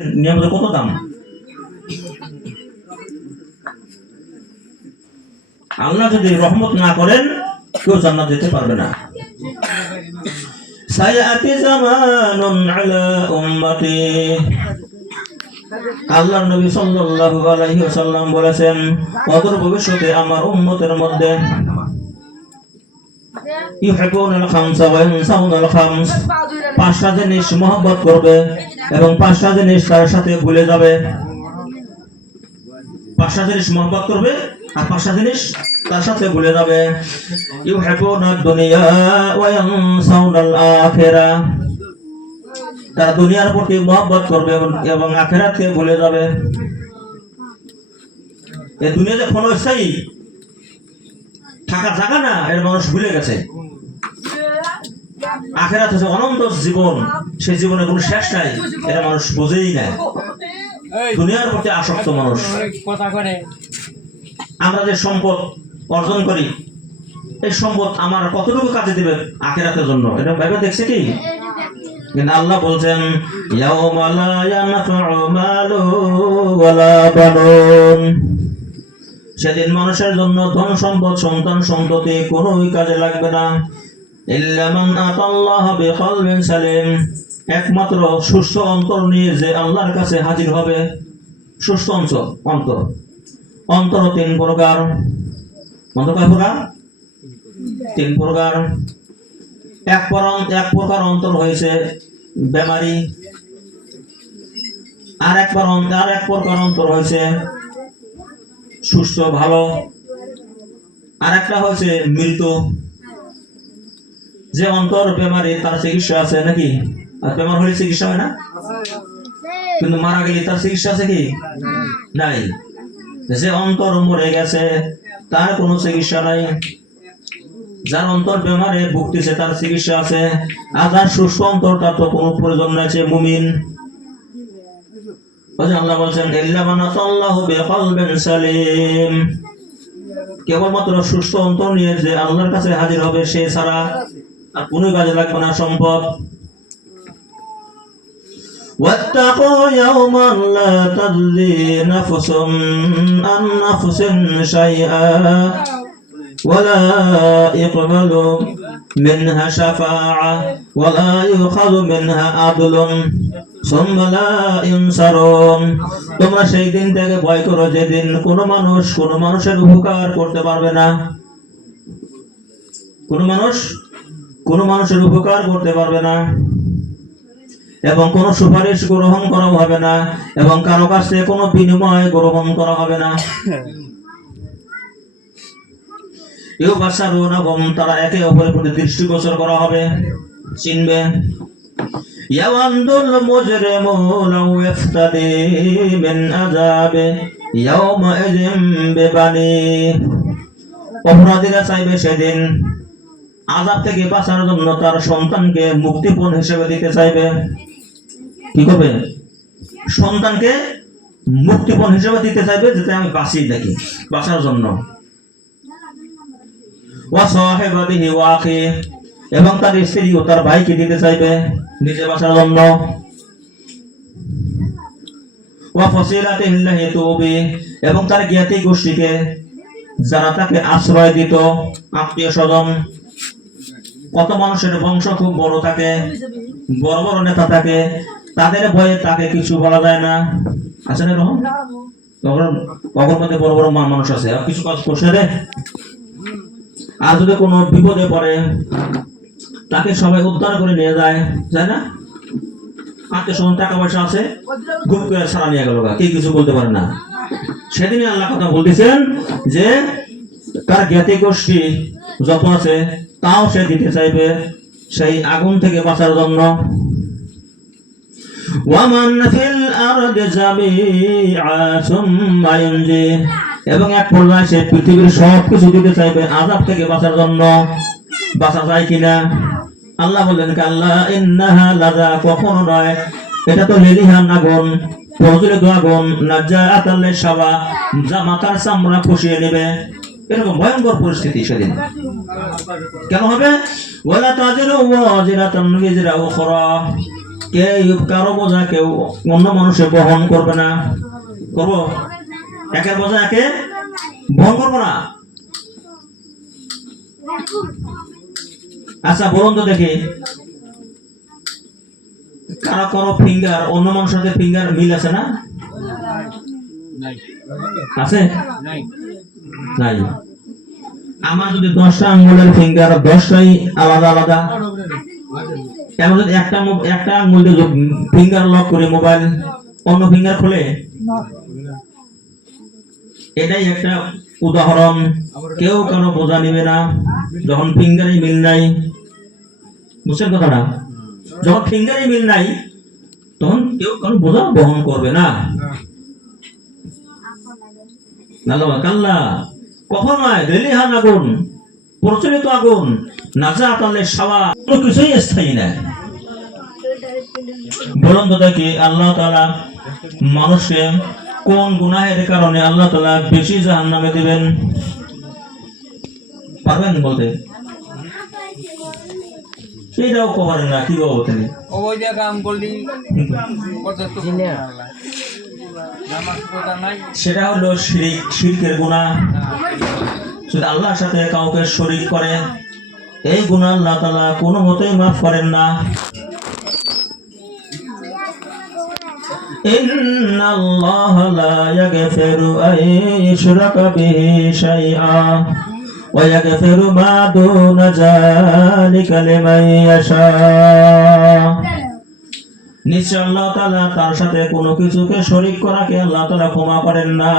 নিয়ামতের কত দাম। আল্লাহ যদি রহমত না করেন কেউ জান্নাত যেতে পারবে না। সায়াতি জামানুন আলা উম্মতি, আল্লাহর নবী সাল্লাল্লাহু আলাইহি ওয়াসাল্লাম বলেছেন, অদূর ভবিষ্যতে আমার উম্মতের মধ্যে ইউহিবুনাল খামসা ওয়া ইয়ানসাউনাল খামস, পাঁচটা জিনিস মহব্বত করবে এবং পাঁচটা জিনিস তার সাথে ভুলে যাবে। পাঁচটা জিনিস মহব্বত করবে আর পাঁচটা জিনিস তার সাথে ভুলে যাবে। ইউহিবুনাদ দুনিয়া ওয়া ইয়ানসাউনাল আখিরা, তারা দুনিয়ার প্রতি মহব্বত করবে এবং আখিরাতকে ভুলে যাবে। এই দুনিয়াতে কোনো স্থায়ী থাকার জায়গা না, এর মানুষ ভুলে গেছে। আখিরাত হচ্ছে অনন্ত জীবন, সেই জীবনে কোনো শেষ নাই, এটা মানুষ বোঝেই না। দুনিয়ার প্রতি আসক্ত মানুষ। আমরা যে সম্পদ অর্জন করি, এই সম্পদ আমার কতটুকু কাজে দিবে আখিরাতের জন্য, এটা ভেবে দেখছে কি? কিন্তু আল্লাহ বলছেন, ইয়াউমা লা ইয়ানফাউ মালু ওয়ালা বানুন, সেদিন মানুষের জন্য ধন সম্পদ সন্তান সন্ততি কোনোই কাজে লাগবে না। ইল্লা মান আতাল্লাহ বিকলবিন সালিম, একমাত্র সুস্থ অন্তর নিয়ে যে আল্লাহর কাছে হাজির হবে। সুস্থ অন্তর, অন্তর তিন প্রকার। অন্তর কয় প্রকার? তিন প্রকার। এক প্রকার অন্তর হয়েছে বেমারি, আর এক প্রকার অন্তর হয়েছে সুস্থ ভালো, আর একটা হয়েছে মৃত। যে অন্তর বেমারি তার চিকিৎসা আছে নাকি? আর বেমার হলে চিকিৎসা হয় না, কিন্তু মারা গেলে তার চিকিৎসা আছে কি? নাই। যে অন্তর মরে গেছে তার কোনো চিকিৎসা নাই। যার অন্তর বেমারে ভুগতেছে তার চিকিৎসা আছে, আর যার সুস্থ অন্তর তার তো কোনো প্রয়োজন নাই, সে মুমিন। আল্লাহ বলছেন, ইল্লা মান আতাল্লাহু বিকলবিন সালিম, কেবলমাত্র সুস্থ অন্তর নিয়ে যে আল্লাহর কাছে হাজির হবে সে ছাড়া আর কোনো কাজে লাগবে না সম্পদ। ওয়াত্তাকু ইয়াওমান লা তাজজি নাফসুন আন নাফসিন শাইআ ওয়ালা ইকবালু মিনহা শাফাআ ওয়ালা ইউখাযু মিনহা আদলুন সুম্মা লা ইনসারুন, তোমরা সেই দিন থেকে ভয় করো যেদিন কোনো মানুষ কোনো মানুষের উপকার করতে পারবে না। কোনো মানুষের উপকার করতে পারবে না এবং কোনো সুপারিশ গ্রহণ করা হবে না এবং কারো কাছে কোনো বিনিময় গ্রহণ করা হবে না। ইউবাশশারুনাহুম, তারা একে অপরের প্রতি দৃষ্টিগোচর করা হবে, চিনবে। ইয়াওয়ান্দুল মুজরিমু লাউ ইফতাদি মিন আযাবি ইয়াওমাইযিন বিবানি, অপরাধীরা চাইবে সেদিন আযাব থেকে বাঁচার জন্য তার সন্তানকে মুক্তিপণ হিসেবে দিতে চাইবে। কি করবে? সন্তানকে মুক্তিপণ হিসেবে দিতে চাইবে, যাতে আমি বাঁচি দেখি, বাঁচার জন্য। ওয়া সাহিবাতিহি ওয়া আখি, এবং তার স্ত্রী ও তার ভাইকে দিতে চাইবে নিজে বাঁচার জন্য। ওয়া ফাসিলাতিহি আল্লাতী তুবি, এবং তার জ্ঞাতি গোষ্ঠীকে যারা তাকে আশ্রয় দিত, আত্মীয় স্বজন। কত মানুষের বংশ খুব বড় থাকে, বড় বড় নেতা থাকে, তাদের ভয়ে তাকে কিছু বলা যায় না, আছে না এরকম? তখন মধ্যে বড় বড় মানুষ আছে, আর কিছু কাজ করছে রে। আর যদি কোনো বিপদে পড়ে তাকে সবাই উদ্ধার করে নিয়ে যায় না? আত্মীয় স্বজন টাকা পয়সা আছে, গুপ করে ছাড়া নিয়ে গেল, কে কিছু বলতে পারে না। সেদিনই আল্লাহ কথা বলতেছেন যে তার জ্ঞাতি গোষ্ঠী যত আছে তাও সে দিতে চাইবে সেই আগুন থেকে বাঁচার জন্য। ওয়ামান ফিল আরদি জামিআ সুম্মা ইউনজি, এবং এক পর্যায়ে সে পৃথিবীর সব কিছু দিতে চাইবে আযাব থেকে বাঁচার জন্য। বাঁচা যায় কিনা? আল্লাহ বললেন, আল্লাহ ইন্নাহা লাযা, কখনো নয়, এটা তো লিলিহান আগুন, প্রজ্বলিত আগুন, নাজ্জাআতাল লিশাওয়া, যা মাথার চামড়া পুষিয়ে নেবে। এরকম ভয়ঙ্কর পরিস্থিতি সেদিন। কেন হবে? ওয়ালা তাজিরু ওয়াজিরাতুন বিজরা উখরা, কারো বোঝা কেউ অন্য মানুষের বহন করবে না। করবো? একের বোঝা একে বহন করবো না। আচ্ছা বলুন তো দেখি, কারো কারো ফিঙ্গার অন্য মানুষের সাথে ফিঙ্গার মিল আছে না? আছে? নাই। আমার যদি 10টা আঙ্গুলের ফিঙ্গার 10টাই আলাদা আলাদা, এমন যদি একটা আঙ্গুল দিয়ে ফিঙ্গার লক করে মোবাইল অন্য ফিঙ্গার খুলে, এটাই একটা উদাহরণ। কেউ কারো বোঝা নিবে না যখন ফিঙ্গারই মিল নাই। বুঝছেন কথাটা? যখন ফিঙ্গারই মিল নাই তখন কেউ কারো বোঝা বহন করবে না। কাল্লা, কখন নয়, রেলিহান আগুন, প্রচলিত আগুন, নাজাত আলের সাওয়া, কোনো কিছুই স্থায়ী না। বলুন তো দেখি, আল্লাহ তাআলা মানুষকে কোন গুনাহের কারণে আল্লাহ তাআলা বেশি জাহান্নামে দিবেন? পারবেন বলতে? সেটাও করেন না, কি বলবো তুমি? সেটা হলো শিরক, শিরকের গুনাহ। যদি আল্লাহর সাথে কাউকে শরীক করে, এই গুনাহ আল্লাহ তাআলা কোনো মতেই মাফ করেন না। ইন্নাল্লাহা লা ইয়াগফিরু আন ইউশরাকা বিহি শাইআ ওয়া ইয়াগফিরু মা দুনা যালিকা লিমান ইয়াশা। নিশ্চয় আল্লাহ তাআলা তার সাথে কোনো কিছুকে শরীক করাকে আল্লাহ তাআলা ক্ষমা করেন না।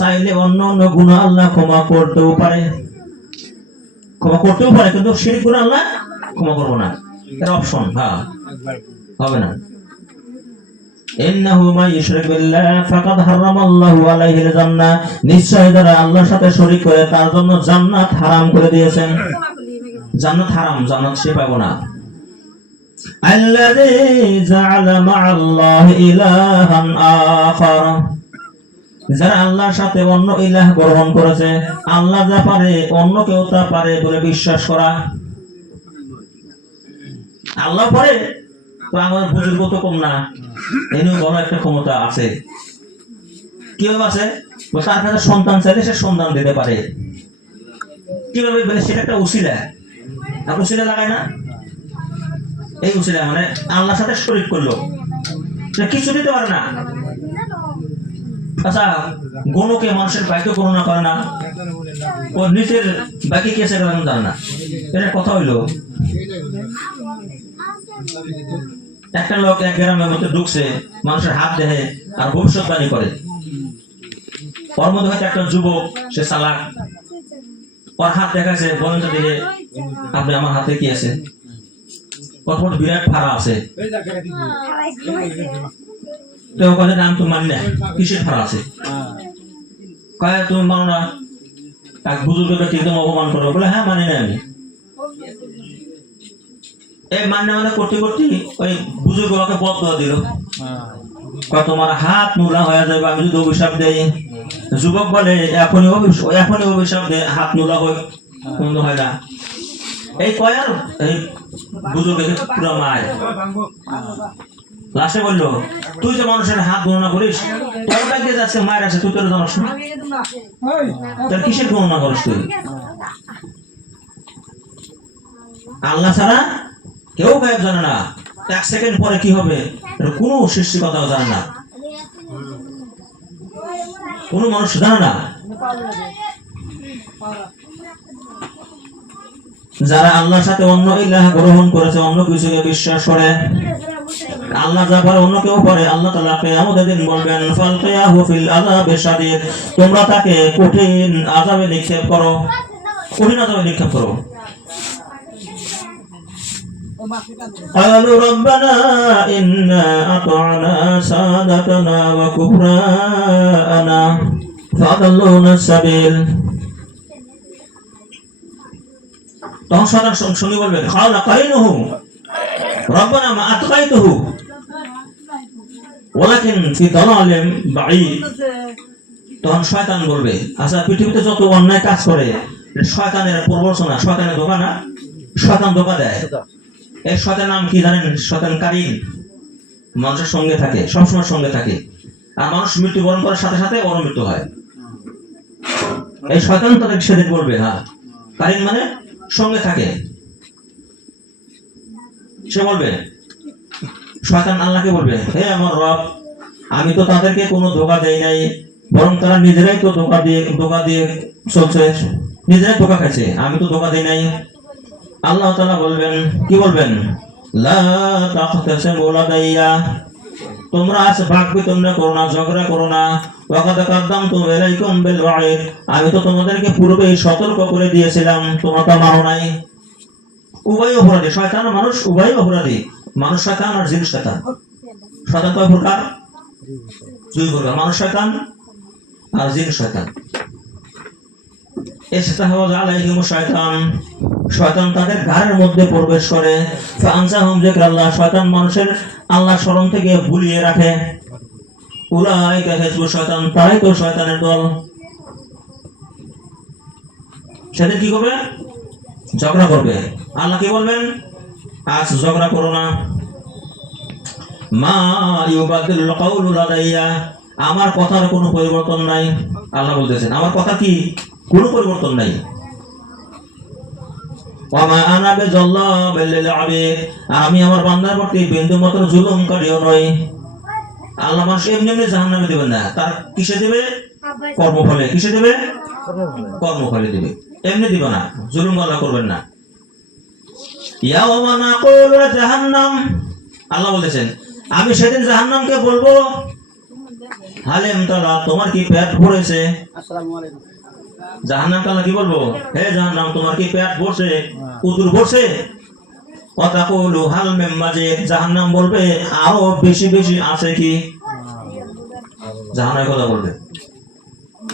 চাইলে অন্য অন্য গুনাহ আল্লাহ ক্ষমা করতেও পারে, কিন্তু শিরক গুনাহ আল্লাহ ক্ষমা করবে না। এর অপশন হবে না। ইন্নাহু মা ইউশরিক বিল্লাহ ফাকাদ হারামাল্লাহু আলাইহিল জান্নাহ, নিশ্চয় যারা আল্লাহর সাথে শরীক করে তার জন্য জান্নাত হারাম করে দিয়েছেন। জান্নাত হারাম, জান্নাত সে পাবে না। আল্লাযী জাআলা মা'আল্লাহি ইলাহান আখার, যারা আল্লাহর সাথে অন্য ইলাহ গ্রহণ করেছে, আল্লাহ যা পারে অন্য কেউ তা পারে বলে বিশ্বাস করা। আল্লাহ পারে তো আমাদের বুজুর্গ তো কম না, এনে বড় একটা ক্ষমতা আছে। কিভাবে আছে? তার কাছে সন্তান চাইলে সে সন্তান দিতে পারে। কিভাবে? সেটা একটা উসিলা, আর উসিলা লাগায় না। এই উসিলা মানে আল্লাহর সাথে শরীক করলো, সে কিছু দিতে পারে না। আচ্ছা, গণকে মানুষের বাইকে গণনা করে না, ও নিজের বাকি কেসে জানে না। এটা কথা হইলো। একটা লোক এক গ্রামের মধ্যে ঢুকছে, মানুষের হাত দেখে আর ভবিষ্যৎবাণী করে। ওর মধ্যে হয়তো একটা যুবক, সে চালাক, ওর হাত দেখাচ্ছে, বলেন তো দিলে আপনি আমার হাতে কি আছে? কত বিরাট ফাড়া আছে। তো ওখানে নাম তো মানি না, কিসের ফাড়া আছে? কয় তুমি মানো না? এক বুজুর্গ ব্যক্তি একদম অপমান করো, বলে হ্যাঁ মানি না আমি। এই মানে করতে করতে ওই বুজুর্গ আমাকে বদয়া দিল, তোমার হাত নোলা হয়ে যাবে আমি যদি অভিশাপ দেই। যুবক বলে এখনই অভিশাপ দে, হাত নোলা হয় না। এই কয় আর এই বুজুর্গের পুরো মায় লাশে বললো, তুই যে মানুষের হাত গণনা করিস, তোর ব্যাংকে যাচ্ছে মায়ের আছে, তুই তোর জানাস না? তোর কিসের গণনা করিস তুই? আল্লাহ ছাড়া কেউ গায়েব জানে না। 1 সেকেন্ড পরে কি হবে কোনো সৃষ্টিকর্তাও জানে না, কোনো মানুষ জানে না। যারা আল্লাহর সাথে অন্য ইলাহ গ্রহণ করেছে, অন্য কিছুকে বিশ্বাস করে, আল্লাহ যা পারে অন্য কেউ পারে, আল্লাহ তাআলা কিয়ামতের দিন বলবেন ফালকিয়াহু ফিল আযাবি শাদীদ, তোমরা তাকে কঠিন আযাবে নিক্ষেপ করো, কঠিন আযাবে নিক্ষেপ করো। قالوا ربنا إنا أطعنا سادتنا وكبراءنا فأضلونا السبيل। তখন সদা শুনি বলবেন খাওয়া কাহিনুহু রব্বানা মা আতগাইতুহু ওয়ালাকিন ফি দালালিন বাঈদ। তখন শয়তান বলবে, আচ্ছা পৃথিবীতে যত অন্যায় কাজ করে শয়তানের প্রবর্তনা, শয়তানের ধোঁকা না, শয়তান ধোঁকা দেয়। এই শয়তানের নাম কি জানেন? শয়তান কারিন, মানুষের সঙ্গে থাকে, সবসময় সঙ্গে থাকে, আর মানুষ মৃত্যুবরণ করার সাথে সাথে ওর মৃত্যু হয়। এই শয়তান তাদের সেদিন বলবে, হ্যাঁ কারিন মানে সঙ্গে থাকে। সে বলবে, শয়তান আল্লাহকে বলবে, হে আমার রব, আমি তো তাদেরকে কোনো ধোঁকা দেই নাই, বরং তারা নিজেরাই তো ধোঁকা দিয়ে চলছে, নিজেরাই ধোঁকা খাইছে, আমি তো ধোঁকা দেই নাই। আল্লাহ তাআলা বলবেন, কি বলবেন? লা তাখতাসিমু লাদাইয়া, তোমরা আজ ভাগ বিতণ্ডা করো না, ঝগড়া করো না। ওয়াকাদ কাদ্দামতু ইলাইকুম বিল ওয়াইদ, আমি তো তোমাদেরকে পূর্বেই সতর্ক করে দিয়েছিলাম, তোমরা তা মানো নাই। উভয় অপরাধী, শয়তান আর মানুষ উভয় অপরাধী। মানুষ শয়তান আর জিন শয়তান। শয়তান কয় প্রকার? দুই প্রকার, মানুষ শয়তান আর জিন শয়তান। ইস্তাহওয়াযা আলাইহিমুশ শায়তান, শয়তান তাদের ঘরের মধ্যে প্রবেশ করে। ফাআনসাহুম যিকরাল্লাহ, শয়তান মানুষের আল্লাহ স্মরণ থেকে ভুলিয়ে রাখে। উলাইকা হিজবু শয়তান, তারাই তো শয়তানের দল। সেদিন কি করবে? ঝগড়া করবে। আল্লাহ কি বলবেন? আজ ঝগড়া করো না। মা ইউবাদদিলুল কাউলু লাদাইয়া, আমার কথার কোনো পরিবর্তন নাই। আল্লাহ বলতেছেন, আমার কথা কি কোনো পরিবর্তন নাই। ওয়ামা আনা বিযাল্লামিল লিল আবিদ, আমি আমার বান্দার প্রতি বিন্দু মাত্র জুলুমকারীও নই। আল্লাহ মানুষ এমনি এমনি জাহান্নামে দিবেন না, তার কিসে দেবে? কর্মফলে। কিসে দেবে? কর্মফলে দেবে, এমনি দিবে না। জুলুম আল্লাহ করবেন না। ইয়াওমা নাকুলু জাহান্নাম, আল্লাহ বলেছেন, আমি সেদিন জাহান্নামকে বলবো, হালিম তালা, তোমার কি পেট ভরেছে? আসসালামু আলাইকুম। জাহান্নাম তালা কি বলবো? হে জাহান্নাম, তোমার কি পেট ভরছে, উদর ভরছে? ওয়াতাকুলু হাল মিন মাজিদ, জাহান্নাম বলবে, আরো বেশি বেশি আছে কি? জাহান্নাম কথা বলবে,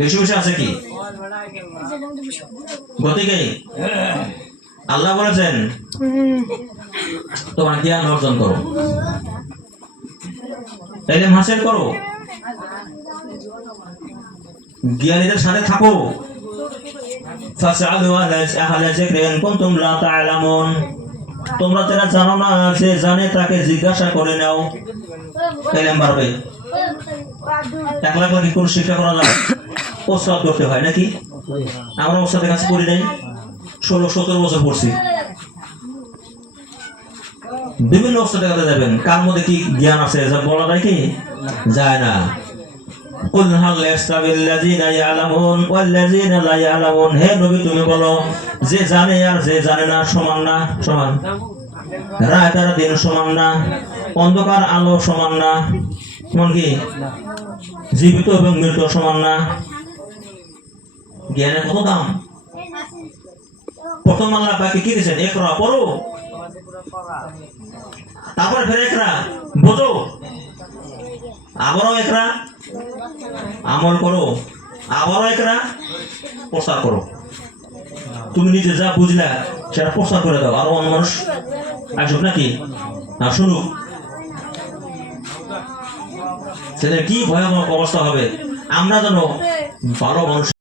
বেশি বেশি আছে কি? গতিকে আল্লাহ বলেছেন, তোমার জ্ঞান অর্জন করো, ইলম হাসিল করো, জ্ঞানীদের সাথে থাকো। ফাসআলু আহলা যিকরি ইন কুনতুম লা তা'লামুন, তোমরা যারা জানো না, যে জানে তাকে জিজ্ঞাসা করে নাও, ইলম বাড়বে। একলা একলা কি কোনো শিক্ষা করা যায়? ওস্তাদ করতে হয় নাকি? আমরা ওস্তাদের কাছে পড়ি নাই, 16-17 বছর পড়ছি। বিভিন্ন ওস্তাদের কাছে যাবেন, কার মধ্যে কি জ্ঞান আছে যা বলা যায় কি? যায় না। কুল হাল ইয়াস্তাবিল লাযিনা ইয়ালামুন ওয়াল লাযিনা লা ইয়ালামুন, হে নবী তুমি বলো, যে জানে আর যে জানে না সমান না? সমান। রাত আর দিন সমান না, অন্ধকার আলো সমান না, এমন কি জীবিত এবং মৃত সমান না। জ্ঞানের কত দাম! প্রথম আল্লাহ পাকে কি দিয়েছেন? ইকরা, পড়ো, তারপরে ফের ইকরা, বোঝো, আবারও ইকরা, আমল করো, আবারও ইকরা, প্রচার করো। তুমি নিজে যা বুঝলা সেটা প্রচার করে দাও, আরো অন্য মানুষ আসুক নাকি, না শুনুক। সেটা কি ভয়াবহ অবস্থা হবে। আমরা যেন ভালো মানুষ